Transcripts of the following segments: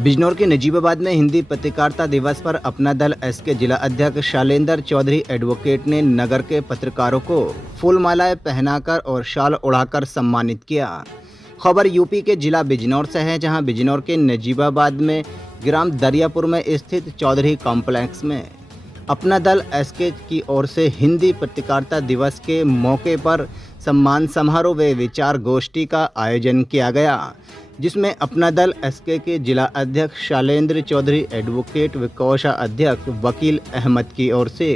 बिजनौर के नजीबाबाद में हिंदी पत्रकारिता दिवस पर अपना दल एसके जिला अध्यक्ष शैलेंद्र चौधरी एडवोकेट ने नगर के पत्रकारों को फूल मालाएं पहनाकर और शाल उड़ाकर सम्मानित किया। खबर यूपी के जिला बिजनौर से है, जहां बिजनौर के नजीबाबाद में ग्राम दरियापुर में स्थित चौधरी कॉम्प्लेक्स में अपना दल एसके की ओर से हिंदी पत्रकारिता दिवस के मौके पर सम्मान समारोह व विचार गोष्ठी का आयोजन किया गया, जिसमें अपना दल एसके के जिला अध्यक्ष शैलेंद्र चौधरी एडवोकेट व कोषाध्यक्ष वकील अहमद की ओर से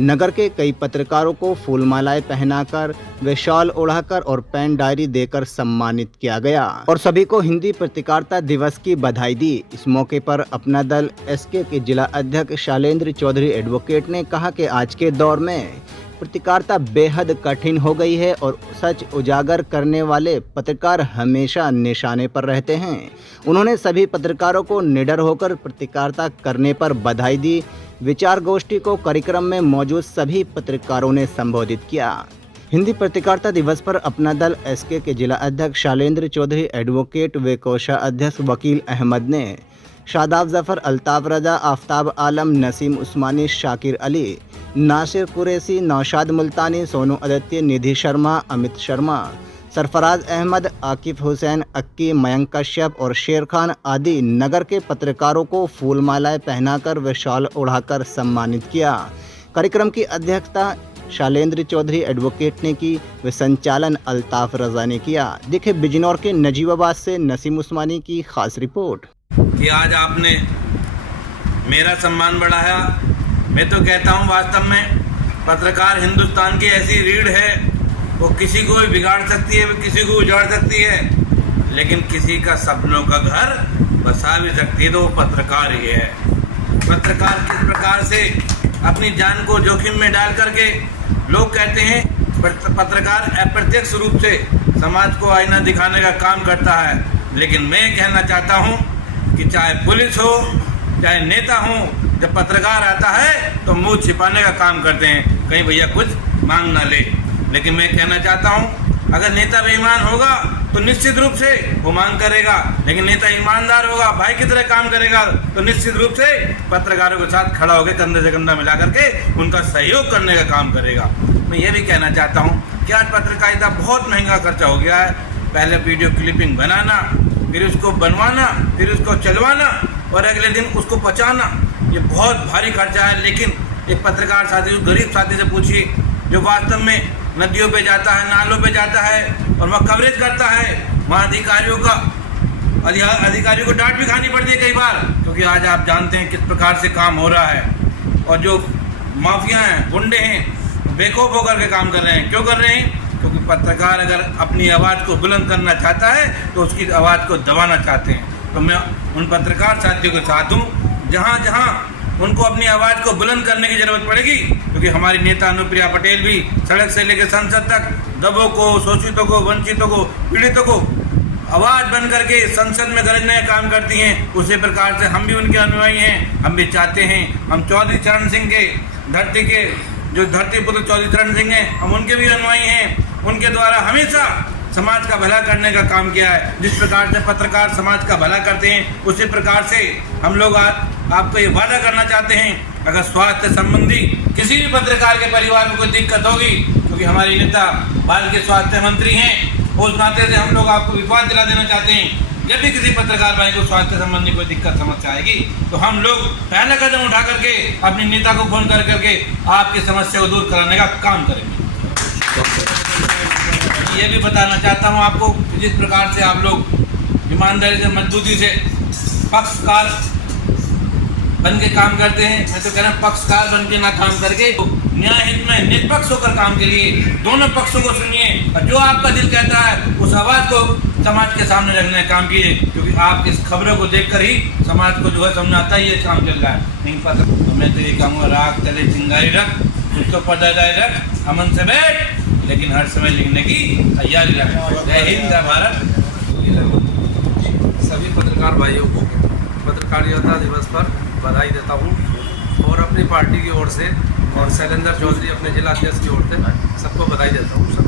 नगर के कई पत्रकारों को फूलमालाएं पहनाकर व शॉल ओढ़ाकर और पेन डायरी देकर सम्मानित किया गया और सभी को हिंदी पत्रकारिता दिवस की बधाई दी। इस मौके पर अपना दल एसके के जिला अध्यक्ष शैलेंद्र चौधरी एडवोकेट ने कहा कि आज के दौर में पत्रकारिता बेहद कठिन हो गई है और सच उजागर करने वाले पत्रकार हमेशा निशाने पर रहते हैं। उन्होंने सभी पत्रकारों को निडर होकर पत्रकारिता करने पर बधाई दी। विचार गोष्ठी को कार्यक्रम में मौजूद सभी पत्रकारों ने संबोधित किया। हिंदी पत्रकारिता दिवस पर अपना दल एसके के जिला अध्यक्ष शैलेंद्र चौधरी एडवोकेट व कोषाध्यक्ष वकील अहमद ने शादाब जफर, अल्ताफ रजा, आफ्ताब आलम, नसीम उस्मानी, शाकिर अली, नासिर कुरैशी, नौशाद मुल्तानी, सोनू आदित्य, निधि शर्मा, अमित शर्मा, सरफराज अहमद, आकिफ हुसैन, अक्की, मयंक कश्यप और शेर खान आदि नगर के पत्रकारों को फूलमालाएं पहनाकर व शॉल उड़ाकर सम्मानित किया। कार्यक्रम की अध्यक्षता शैलेंद्र चौधरी एडवोकेट ने की व संचालन अल्ताफ रजा ने किया। देखे बिजनौर के नजीबाबाद से नसीम उस्मानी की खास रिपोर्ट। कि आज आपने मेरा सम्मान बढ़ाया। मैं तो कहता हूँ वास्तव में पत्रकार हिंदुस्तान की ऐसी रीढ़ है, वो किसी को भी बिगाड़ सकती है, वो किसी को उजाड़ सकती है, लेकिन किसी का सपनों का घर बसा भी सकती है, तो वो पत्रकार ही है। पत्रकार किस प्रकार से अपनी जान को जोखिम में डाल करके, लोग कहते हैं पत्रकार अप्रत्यक्ष रूप से समाज को आईना दिखाने का काम करता है, लेकिन मैं कहना चाहता हूँ कि चाहे पुलिस हो चाहे नेता हो, जब पत्रकार आता है तो मुंह छिपाने का काम करते हैं, कहीं भैया कुछ मांग ना ले। लेकिन मैं कहना चाहता हूं, अगर नेता बेईमान होगा तो निश्चित रूप से वो मांग करेगा, लेकिन नेता ईमानदार होगा, भाई की तरह काम करेगा, तो निश्चित रूप से पत्रकारों के साथ खड़ा होकर कंधे से कंधा मिला करके उनका सहयोग करने का काम करेगा। मैं ये भी कहना चाहता हूँ कि आज पत्रकारिता बहुत महंगा खर्चा हो गया है। पहले वीडियो क्लिपिंग बनाना, फिर उसको बनवाना, फिर उसको चलवाना और अगले दिन उसको पचाना, ये बहुत भारी खर्चा है। लेकिन एक पत्रकार साथी, गरीब साथी से पूछिए जो वास्तव में नदियों पे जाता है, नालों पे जाता है और वह कवरेज करता है, वहाँ अधिकारियों को डांट भी खानी पड़ती है कई बार, क्योंकि आज आप जानते हैं किस प्रकार से काम हो रहा है। और जो माफिया हैं, गुंडे हैं, बेखौफ होकर के काम कर रहे हैं। क्यों कर रहे हैं? क्योंकि पत्रकार अगर अपनी आवाज़ को बुलंद करना चाहता है तो उसकी आवाज़ को दबाना चाहते हैं। तो मैं उन पत्रकार साथियों के साथ हूँ, जहाँ जहाँ उनको अपनी आवाज़ को बुलंद करने की ज़रूरत पड़ेगी, क्योंकि हमारी नेता अनुप्रिया पटेल भी सड़क से लेकर संसद तक दबों को, शोषितों को, वंचितों को, पीड़ितों को आवाज़ बन करके संसद में गरजने का काम करती हैं। उसी प्रकार से हम भी उनके अनुयायी हैं। हम भी चाहते हैं, हम चौधरी चरण सिंह के धरती पुत्र चौधरी चरण सिंह हैं, हम उनके भी अनुयायी हैं। उनके द्वारा हमेशा समाज का भला करने का काम किया है। जिस प्रकार से पत्रकार समाज का भला करते हैं, उसी प्रकार से हम लोग आज आपको ये वादा करना चाहते हैं, अगर स्वास्थ्य संबंधी किसी भी पत्रकार के परिवार में कोई दिक्कत होगी, क्योंकि हमारी नेता भारत के स्वास्थ्य मंत्री हैं, उस नाते से हम लोग आपको विश्वास दिला देना चाहते हैं, जब भी किसी पत्रकार भाई को स्वास्थ्य संबंधी कोई दिक्कत समस्या आएगी तो हम लोग पहला कदम उठा करके अपने नेता को फोन कर करके आपकी समस्या को दूर कराने का काम करेंगे। ये भी बताना चाहता हूँ आपको, जिस प्रकार से आप लोग ईमानदारी से, मजबूती से, पक्षकार बन के काम करते हैं, मैं तो कह रहा हूँ पक्षकार बन के ना काम करके न्याय हित में निष्पक्ष होकर काम करिए। दोनों पक्षों को सुनिए और जो आपका दिल कहता है उस आवाज़ को समाज के सामने रखने का काम कीजिए, क्योंकि आप इस खबरों को देखकर ही समाज को जो है समझ आता है ये काम चल रहा है। नहीं पता तो मैं तो ये कहूँगा, राख तले चिंगारी रख, कुछ तो पता रख, अमन से बैठ, लेकिन हर समय लिखने की तैयारी रखें। जय हिंद, जय भारत। सभी पत्रकार भाइयों को पत्रकारिता दिवस पर बधाई देता हूँ और अपनी पार्टी की ओर से और शैलेंद्र चौधरी अपने जिला अध्यक्ष की ओर से सबको बधाई देता हूँ।